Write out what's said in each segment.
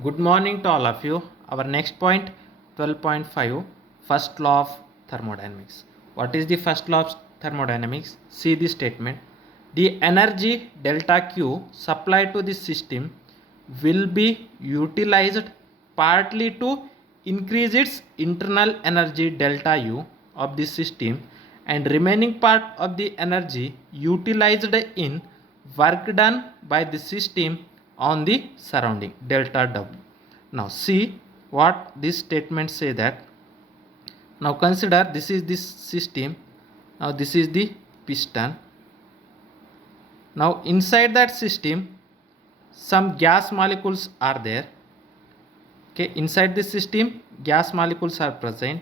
Good morning to all of you. Our next point 12.5, first law of thermodynamics. What is the first law of thermodynamics? See the statement. The energy delta Q supplied to the system will be utilized partly to increase its internal energy delta U of the system, and remaining part of the energy utilized in work done by the system on the surrounding delta W. Now see what this statement say that. Now consider this is this system. Now this is the piston. Now inside that system some gas molecules are there. Okay, inside this system gas molecules are present.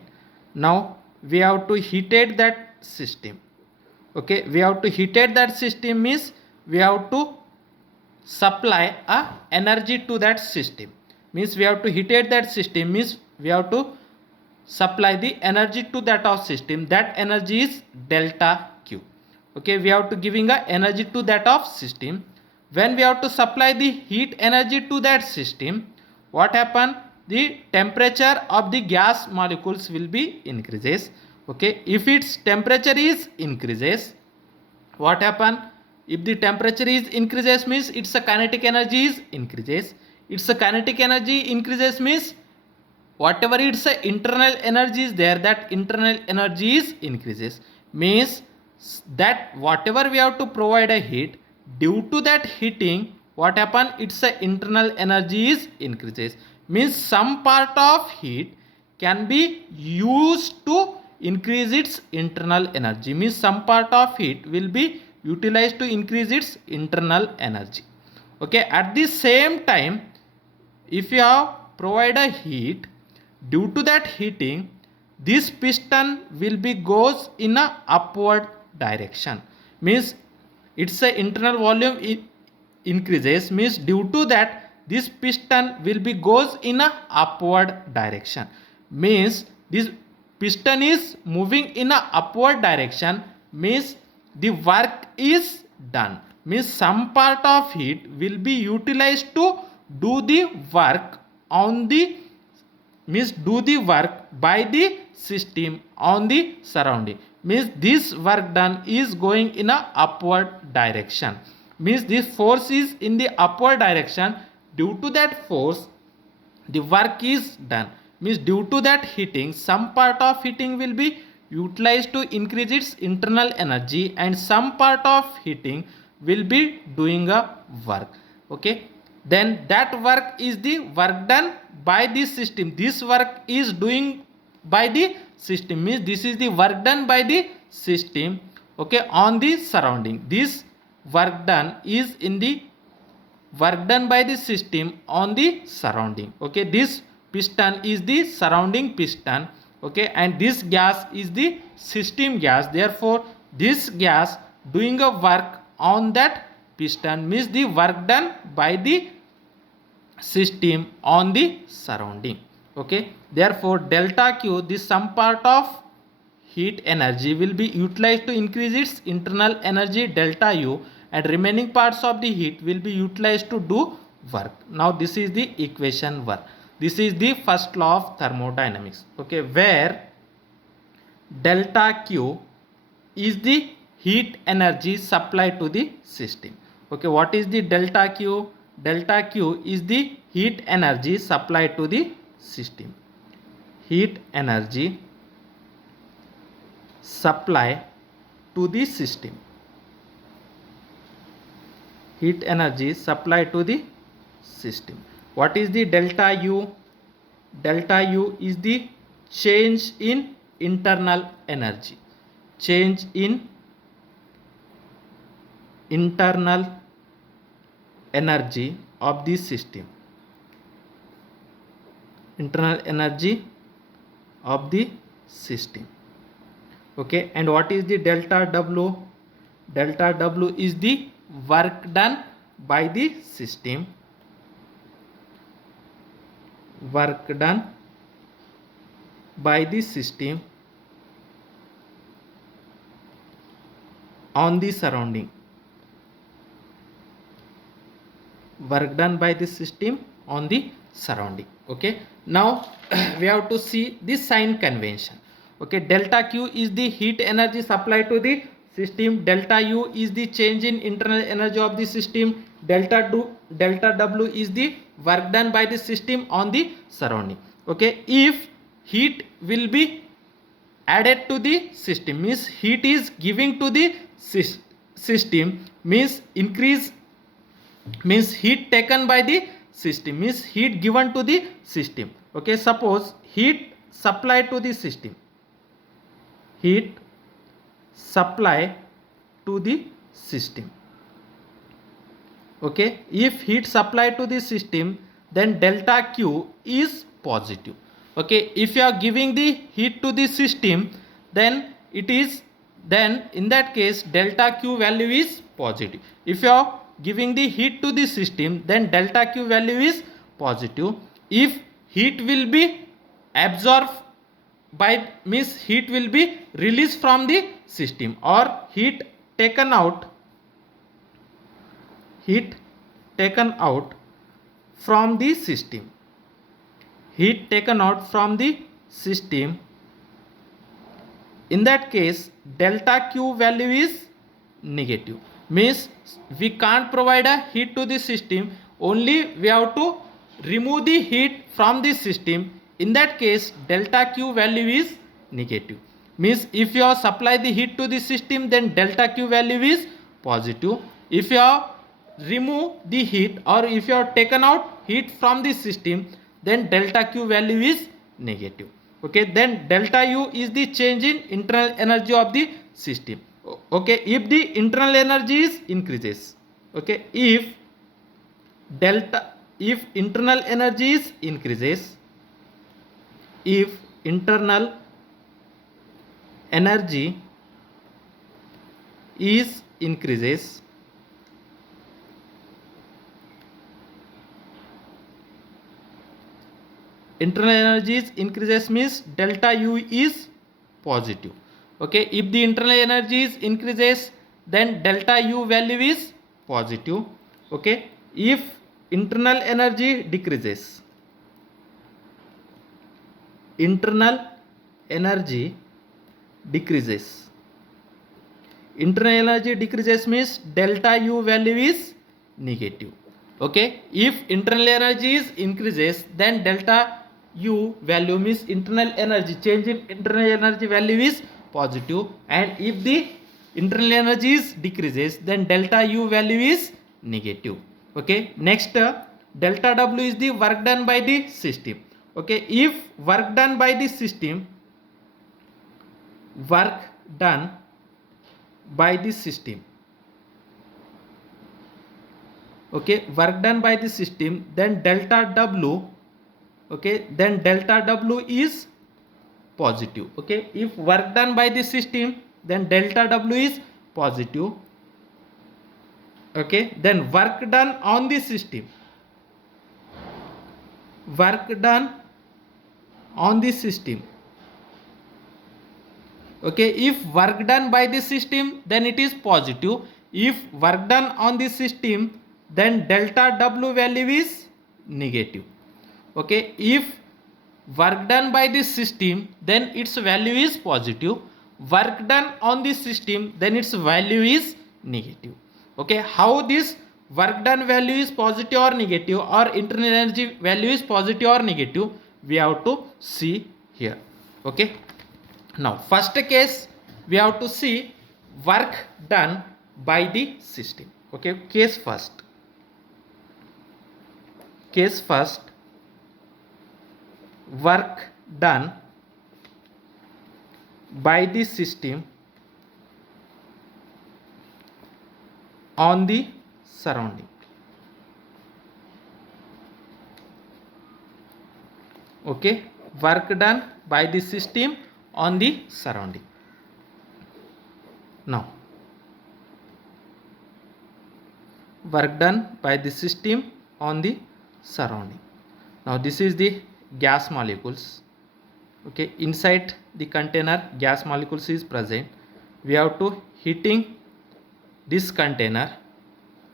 Now we have to heated that system. Okay, we have to heated that system means we have to supply a energy to that system, means we have to heated that system means we have to supply the energy to that of system. That energy is delta Q. Okay, we have to giving a energy to that of system. When we have to supply the heat energy to that system, what happen? The temperature of the gas molecules will be increases. Okay, if its temperature is increases, what happen? If the temperature is increases means its a kinetic energy is increases. Its a kinetic energy increases means whatever its a internal energy is there, that internal energy is increases, means that whatever we have to provide a heat, due to that heating what happen, its a internal energy is increases, means some part of heat can be used to increase its internal energy, means some part of heat will be utilized to increase its internal energy. Okay, at the same time if you have provide a heat, due to that heating this piston will be goes in a upward direction, means its a internal volume increases, means due to that this piston will be goes in a upward direction, means this piston is moving in a upward direction, means the work is done, means some part of heat will be utilized to do the work on the, means do the work by the system on the surrounding, means this work done is going in a upward direction, means this force is in the upward direction. Due to that force the work is done, means due to that heating some part of heating will be utilized to increase its internal energy and some part of heating will be doing a work. Okay, then that work is the work done by this system. This work is doing by the system, means this is the work done by the system. Okay, on the surrounding, this work done is in the work done by the system on the surrounding. Okay, this piston is the surrounding piston. Okay, and this gas is the system gas, therefore this gas doing a work on that piston, means the work done by the system on the surrounding. Okay, therefore delta Q, this some part of heat energy will be utilized to increase its internal energy delta U, and remaining parts of the heat will be utilized to do work. Now this is the equation 1. This is the first law of thermodynamics. Okay, where delta Q is the heat energy supplied to the system. Okay, what is the delta Q? Delta Q is the heat energy supplied to the system. Heat energy supply to the system. Heat energy supplied to the system. What is the delta U? Delta U is the change in internal energy. Change in internal energy of the system. Internal energy of the system. Okay, and what is the delta W? Delta W is the work done by the system. Work done by the system on the surrounding. Work done by the system on the surrounding. Okay, now we have to see this sign convention. Okay, delta Q is the heat energy supplied to the system, delta U is the change in internal energy of the system, delta W is the work done by the system on the surrounding. Okay, if heat will be added to the system, means heat is giving to the system, means increase, means heat taken by the system, means heat given to the system. Okay, suppose heat supplied to the system, heat supply to the system. Okay, if heat supplied to the system, then delta Q is positive. Okay, if you are giving the heat to the system, then it is, then in that case delta Q value is positive. If you are giving the heat to the system, then delta Q value is positive. If heat will be absorbed by, means heat will be released from the system, or heat taken out from the system, heat taken out from the system, in that case delta Q value is negative, means we can't provide a heat to the system, only we have to remove the heat from the system. In that case delta Q value is negative, means if you have supply the heat to the system, then delta Q value is positive. If you have remove the heat, or if you have taken out heat from the system, then delta Q value is negative. Okay, then delta U is the change in internal energy of the system. Okay, if the internal energy is increases, okay, if internal energy is increases, if internal energy is increases, internal energy is increases means delta U is positive. Okay, if the internal energy is increases, then delta U value is positive. Okay, if internal energy decreases, internal energy decreases, internal energy decreases means delta U value is negative. Okay, if internal energy is increases, then delta U value, means internal energy, change in internal energy value is positive, and if the internal energy is decreases, then delta U value is negative. Okay, next delta W is the work done by the system. Okay, if work done by the system, work done by the system, okay, work done by the system, then delta W, okay, then delta W is positive. Okay, if work done by the system, then delta W is positive. Okay, then work done on the system, work done on the system. Okay, if work done by the system, then it is positive. If work done on the system, then delta W value is negative. Okay, if work done by the system, then its value is positive. Work done on the system, then its value is negative. Okay, how this work done value is positive or negative, or internal energy value is positive or negative, we have to see here. Okay, now first case we have to see work done by the system. Okay, case first, work done by the system on the surrounding. Okay, work done by the system on the surrounding. Now work done by the system on the surrounding. Now this is the gas molecules. Okay, inside the container gas molecules is present. We have to heating this container.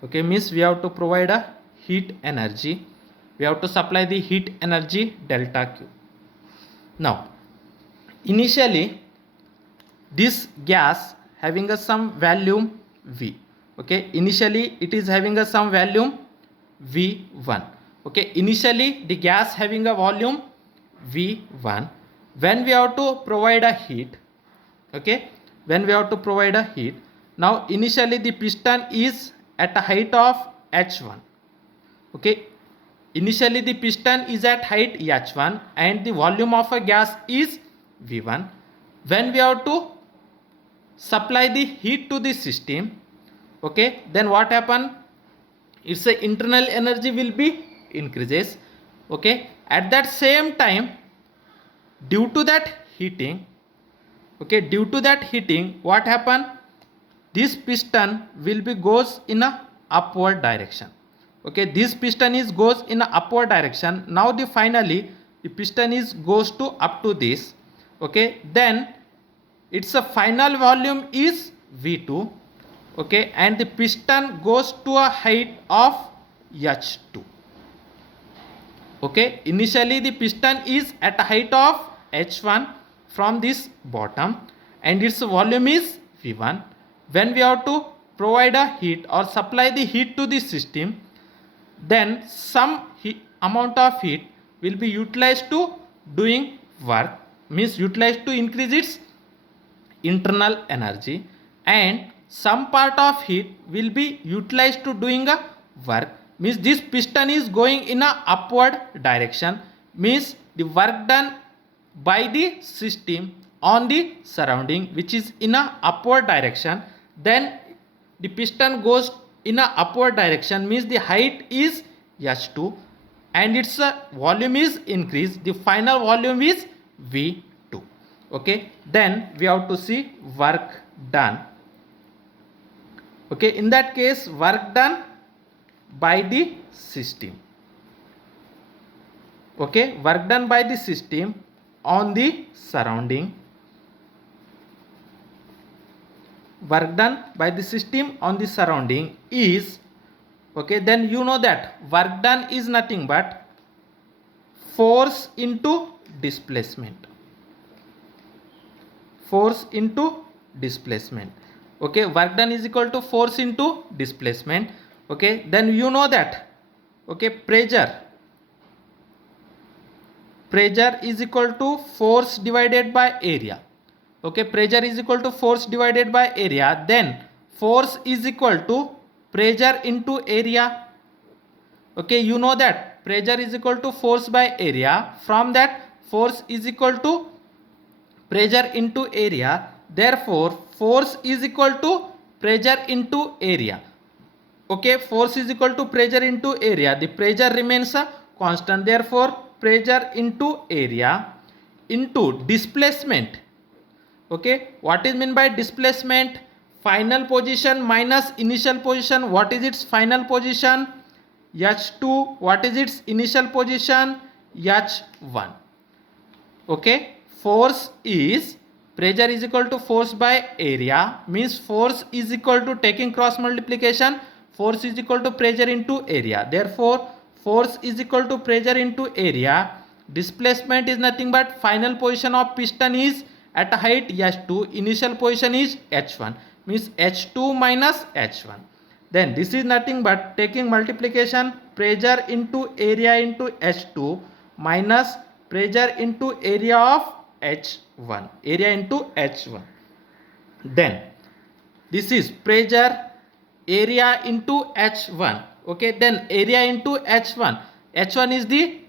Okay, means we have to provide a heat energy. we have to supply the heat energy delta Q. Now, initially this gas having a some volume V. Okay, initially it is having a some volume V1. Okay, initially the gas having a volume V1. When we have to provide a heat, okay, when we have to provide a heat, now initially the piston is at a height of H1. Okay, initially the piston is at height H1 and the volume of a gas is V1. When we have to supply the heat to the system, okay, then what happen? Its internal energy will be increases. Okay, at that same time, due to that heating, okay, due to that heating, what happen? This piston will be goes in a upward direction. Okay, this piston is goes in a upward direction. Now the finally the piston is goes to up to this. Okay, then its a final volume is V2. Okay, and the piston goes to a height of H2. Okay, initially the piston is at a height of H1 from this bottom and its volume is V1. When we have to provide a heat or supply the heat to the system, then some amount of heat will be utilized to doing work, means utilized to increase its internal energy, and some part of heat will be utilized to doing a work, means this piston is going in a upward direction, means the work done by the system on the surrounding which is in a upward direction, then the piston goes in a upward direction, means the height is H2 and its volume is increased, the final volume is V2. Okay, then we have to see work done. Okay, in that case work done by the system. Okay, work done by the system on the surrounding. Work done by the system on the surrounding is, okay, then you know that work done is nothing but force into displacement. Force into displacement. Okay, work done is equal to force into displacement. Okay, then you know that, okay, pressure is equal to force divided by area. Okay, pressure is equal to force divided by area, then force is equal to pressure into area. Okay, you know that pressure is equal to force by area, from that force is equal to pressure into area, therefore force is equal to pressure into area. Okay, force is equal to pressure into area, the pressure remains a constant, therefore pressure into area into displacement. Okay, what is meant by displacement? Final position minus initial position. What is its final position? H2. What is its initial position? H1. Okay, force is pressure is equal to force by area, means force is equal to taking cross multiplication, force is equal to pressure into area, therefore force is equal to pressure into area. Displacement is nothing but final position of piston is at a height H2, initial position is H1, means H2 minus H1. Then this is nothing but taking multiplication, pressure into area into H2 minus pressure into area of H1, area into H1. Then this is pressure area into H1. Okay, then area into H1. H1 is the,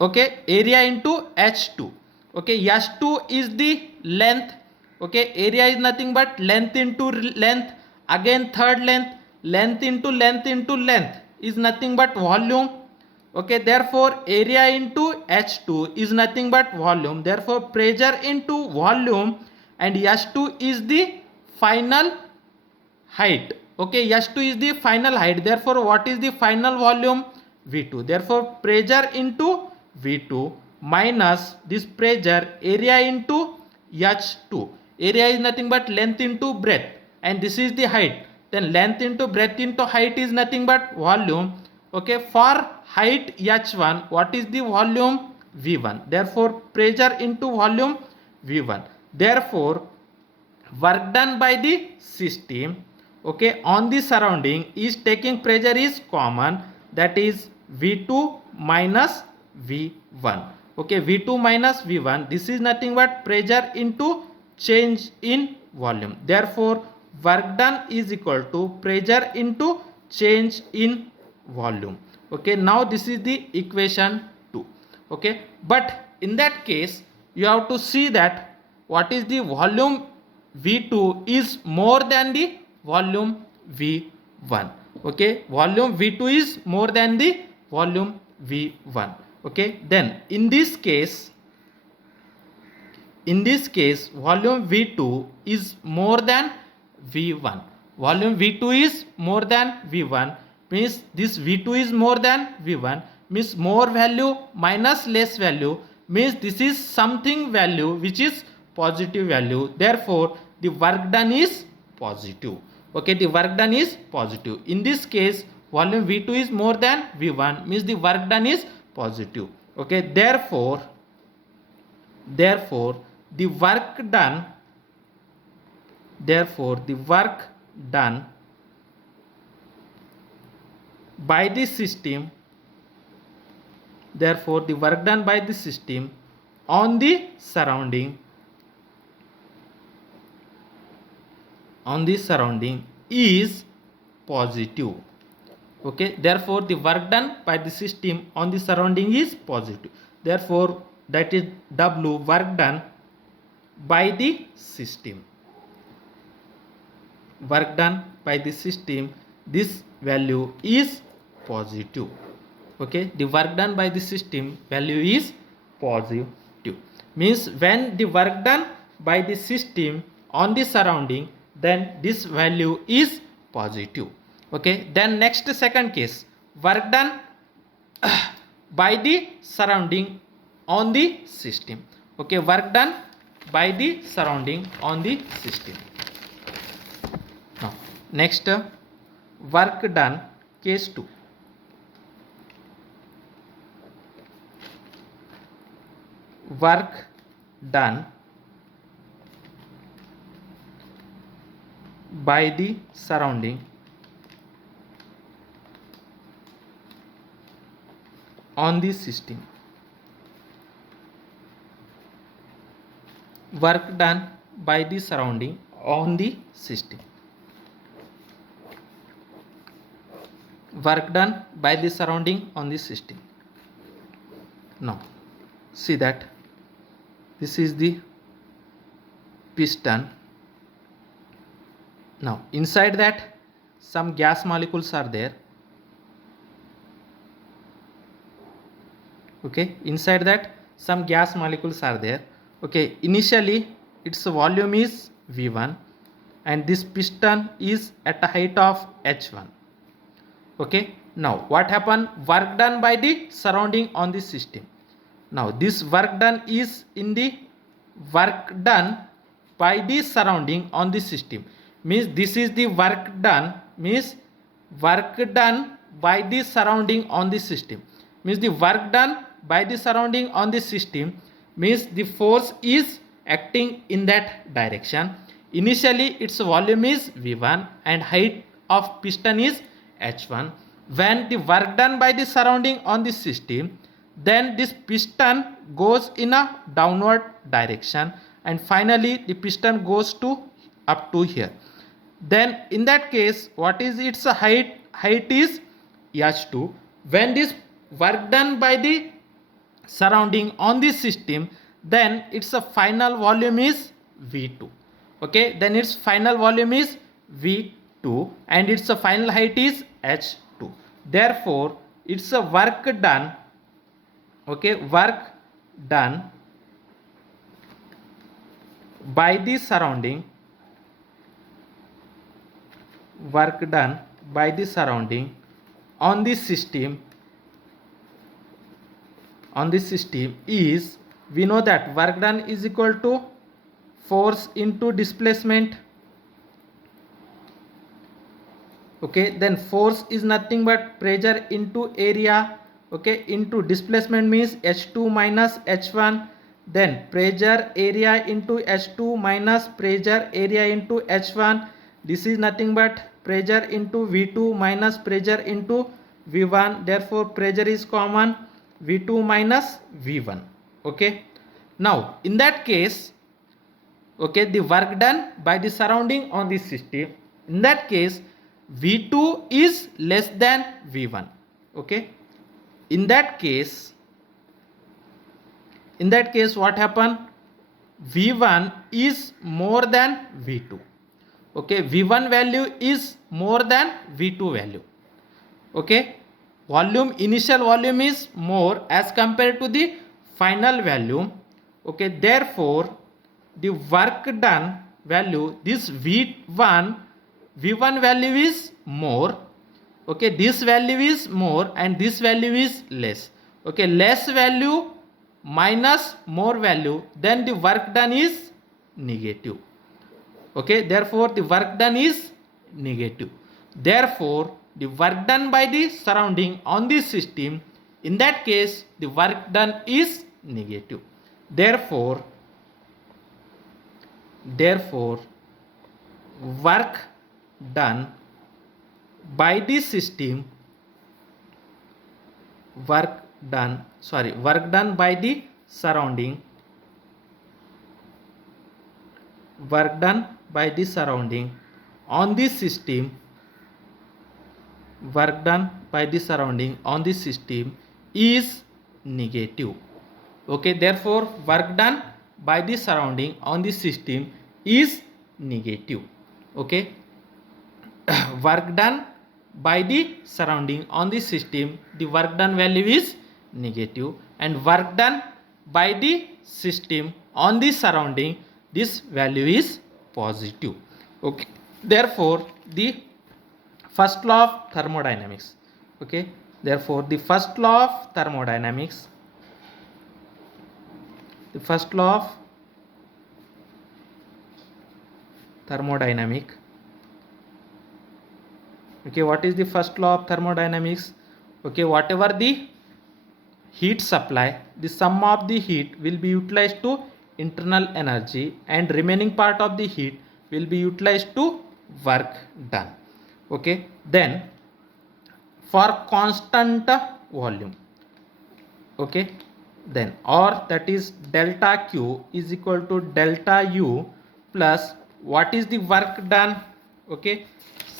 okay, area into H2. Okay, H2 is the length. Okay, area is nothing but length into length, again third length, length into length into length is nothing but volume. Okay, therefore area into H2 is nothing but volume, therefore pressure into volume, and H2 is the final height. Okay, H2 is the final height, therefore what is the final volume? V2. Therefore pressure into V2 minus this pressure area into H2. Area is nothing but length into breadth, and this is the height, then length into breadth into height is nothing but volume. Okay, for height h1, what is the volume? V1. Therefore pressure into volume V1. Therefore work done by the system, okay, on the surrounding is taking pressure is common, that is V2 minus V1. Okay, V2 minus V1, this is nothing but pressure into change in volume. Therefore work done is equal to pressure into change in volume. Okay, now this is the equation 2. Okay, but in that case you have to see that what is the volume V2 is more than the volume V1. Okay, volume V2 is more than the volume V1. Okay, then in this case volume V2 is more than V1. Volume V2 is more than V1 means this V2 is more than V1 means more value minus less value means this is something value which is positive value. Therefore the work done is positive. Okay, the work done is positive. In this case volume V2 is more than V1 means the work done is positive. Okay, therefore the work done by the system, therefore the work done by the system on the surrounding is positive. Okay, therefore the work done by the system on the surrounding is positive. Therefore that is W, work done by the system. Work done by the system, this value is positive. Okay, the work done by the system value is positive. Means when the work done by the system on the surrounding, then this value is positive. Okay, then next second case, work done by the surrounding on the system. Okay, work done by the surrounding on the system. Now next, work done, case 2. Work done by the surrounding on the system. Work done by the surrounding on the system. Work done by the surrounding on the system. Now see that this is the piston. Now inside that some gas molecules are there. Okay, inside that some gas molecules are there. Okay, initially its volume is V1 and this piston is at a height of h1. Okay, now what happened? Work done by the surrounding on the system. Now this work done is in the work done by the surrounding on the system, means this is the work done, means work done by the surrounding on the system, means the work done by the surrounding on the system means the force is acting in that direction. Initially its volume is V1 and height of piston is h1. When the work done by the surrounding on the system, then this piston goes in a downward direction and finally the piston goes to up to here. Then in that case what is its height? Height is h2. When this work done by the surrounding on the system, then its final volume is V2. Okay, then its final volume is V2 and its final height is h2. Therefore it's a work done. Okay, work done by the surrounding, work done by the surrounding on the system is, we know that work done is equal to force into displacement. Okay, then force is nothing but pressure into area okay, into displacement means H2 minus H1, then pressure area into H2 minus pressure area into H1. This is nothing but pressure into V2 minus pressure into V1. Therefore pressure is common, V2 minus V1. Okay, now in that case, okay, the work done by the surrounding on this system, in that case V2 is less than V1. Okay, in that case what happen, V1 is more than V2. Okay, V1 value is more than V2 value. Okay, volume, initial volume is more as compared to the final volume. Okay, therefore the work done value, this V1 value is more. Okay, this value is more and this value is less. Okay, less value minus more value, then the work done is negative. Okay, therefore the work done is negative. Therefore the work done by the surrounding on this system, in that case the work done is negative. Therefore work done by the system, work done by the surrounding, work done by the surrounding on this system, work done by the surrounding on this system is negative. Okay, therefore work done by the surrounding on this system is negative. Okay, work done by the surrounding on this system, the work done value is negative, and work done by the system on the surrounding, this value is positive. Okay, therefore the first law of thermodynamics, okay, therefore the first law of thermodynamics, the first law of thermodynamic, okay, what is the first law of thermodynamics? Okay, whatever the heat supply, the sum of the heat will be utilized to internal energy and remaining part of the heat will be utilized to work done. Okay, then for constant volume, okay, then or that is delta Q is equal to delta U plus what is the work done? Okay,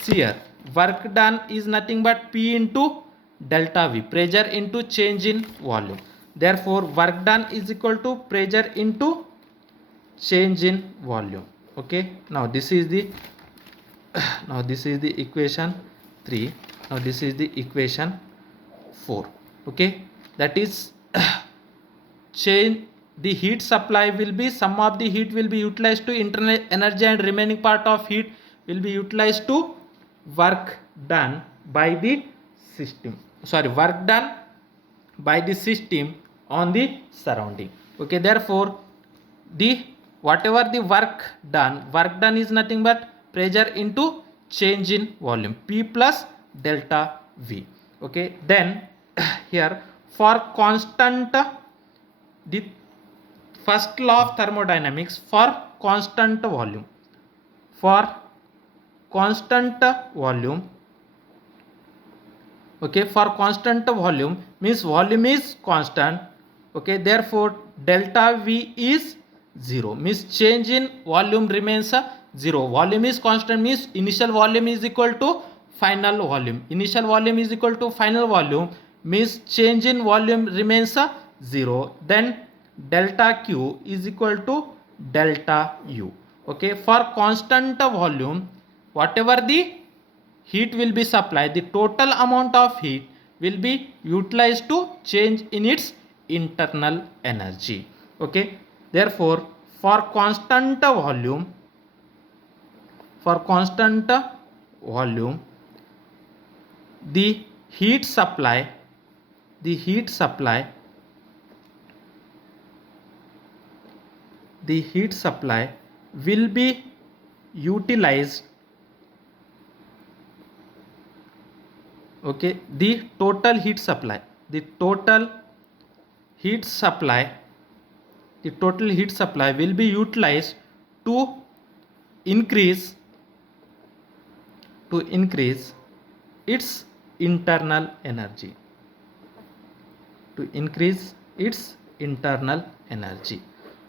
see here, work done is nothing but P into delta V, pressure into change in volume. Therefore work done is equal to pressure into change in volume. Okay, now this is the equation 3. Now this is the equation 4. Okay, that is change, the heat supply will be, sum of the heat will be utilized to internal energy and remaining part of heat will be utilized to work done by the system, work done by the system on the surrounding. Okay, therefore the whatever the work done is nothing but pressure into change in volume, P plus delta V. Okay, then here for constant, the first law of thermodynamics, for constant volume, okay, for constant volume means volume is constant. Okay, therefore delta V is 0, means change in volume remains 0. Volume is constant means initial volume is equal to final volume. Initial volume is equal to final volume means change in volume remains 0. Then delta Q is equal to delta U. Okay, for constant volume, whatever the heat will be supplied, the total amount of heat will be utilized to change in its internal energy. Okay, therefore for constant volume, the heat supply will be utilized, okay, the total heat supply the total heat supply will be utilized to increase its internal energy.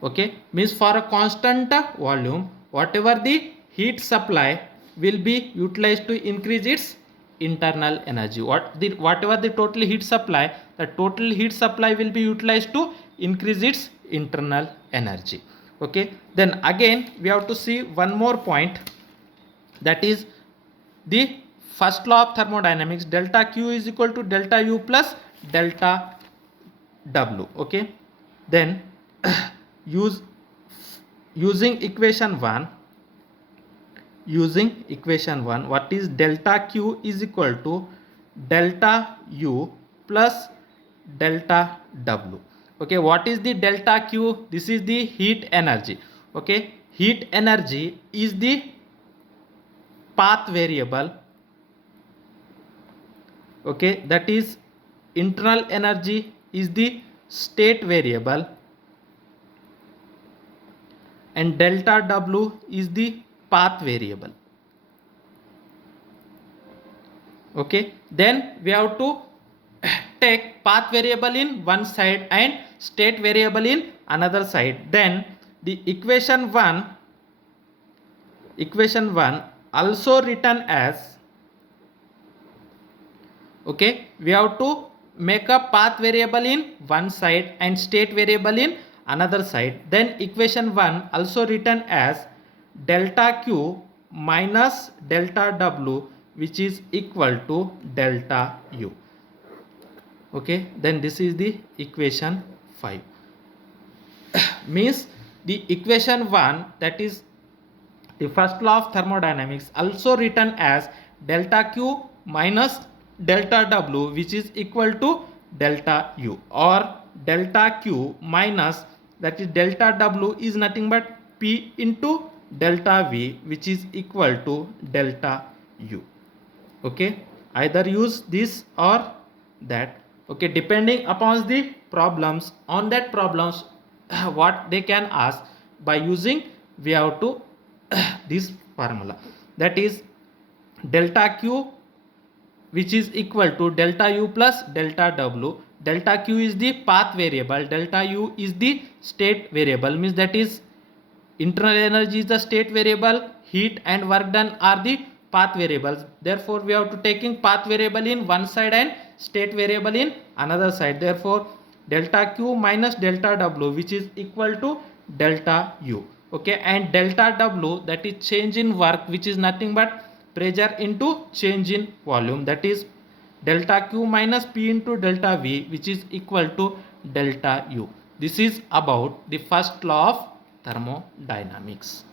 Okay, means for a constant volume, whatever the heat supply will be utilized to increase its internal energy. Whatever the total heat supply, the total heat supply will be utilized to increase its internal energy. Okay, then again we have to see one more point, that is the first law of thermodynamics, delta Q is equal to delta U plus delta W. Okay, then using equation 1, what is delta Q is equal to delta U plus delta W. Okay, what is the delta Q? This is the heat energy. Okay, heat energy is the path variable. Okay, that is internal energy is the state variable, and delta W is the path variable. Okay, then we have to take path variable in one side and state variable in another side. Then the equation 1 also written as, okay, we have to make a path variable in one side and state variable in another side. Then equation 1 also written as delta Q minus delta W, which is equal to delta U. Okay, then this is the equation 5. Means the equation 1, that is the first law of thermodynamics, also written as delta Q minus delta W, which is equal to delta U, or delta Q minus, that is delta W, is nothing but P into delta V, which is equal to delta U. Okay, either use this or that. Okay, depending upon the problems, on that problems what they can ask, by using we have to this formula, that is delta Q, which is equal to delta U plus delta W. Delta Q is the path variable, delta U is the state variable, means that is internal energy is the state variable, heat and work done are the path variables. Therefore we have to taking path variable in one side and state variable in another side. Therefore delta Q minus delta W, which is equal to delta U. Okay, and delta W, that is change in work, which is nothing but pressure into change in volume, that is delta Q minus P into delta V, which is equal to delta U. This is about the first law of thermodynamics.